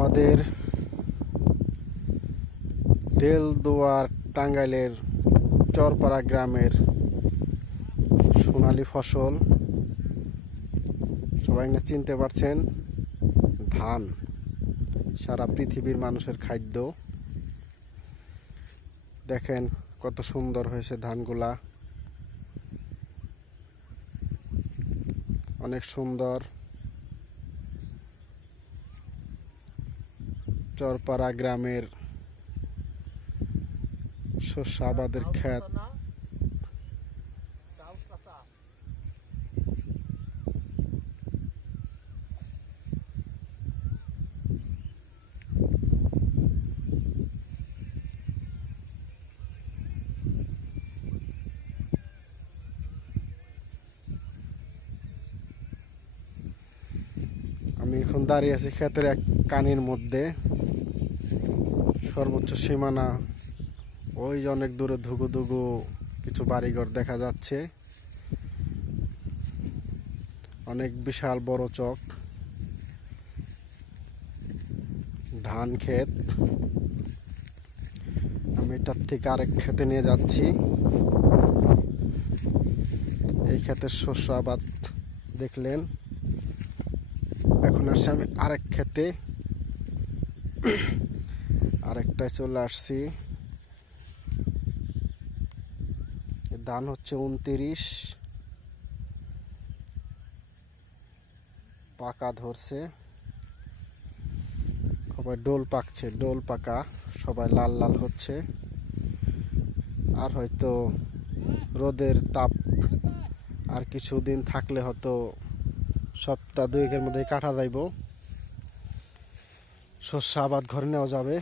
আমাদের দেলদুয়ার টাঙ্গাইলের চরপাড়া গ্রামের সোনালী ফসল সবাই না চিনতে পারছেন, ধান সারা পৃথিবীর মানুষের খাদ্য। দেখেন কত সুন্দর হয়েছে ধানগুলা, অনেক সুন্দর। চরপাড়া গ্রামের শস্য আবাদের ক্ষেত। আমি এখন দাঁড়িয়ে আছি ক্ষেতের এক কানির মধ্যে। সর্বোচ্চ সীমানা ওই যে অনেক দূরে ধুগু ধুগু কিছু বাড়িঘর দেখা যাচ্ছে, অনেক বিশাল বড় চক, ধান ক্ষেত। আমি এটার থেকে আরেক ক্ষেতে নিয়ে যাচ্ছি। এই ক্ষেতের শস্য আবাদ দেখলেন। এখন আসছি আমি আরেক ক্ষেতে, আরেকটায় চলে আসছি। ধান হচ্ছে 29, পাকা ধরছে, সবাই ডোল পাকছে, ডোল পাকা, সবাই লাল লাল হচ্ছে। আর হয়তো রোদের তাপ আর কিছুদিন থাকলে হয়তো সপ্তাহ দুয়েকের মধ্যে কাটা যাইব, শস্য আবাদ ঘরে নেওয়া যাবে।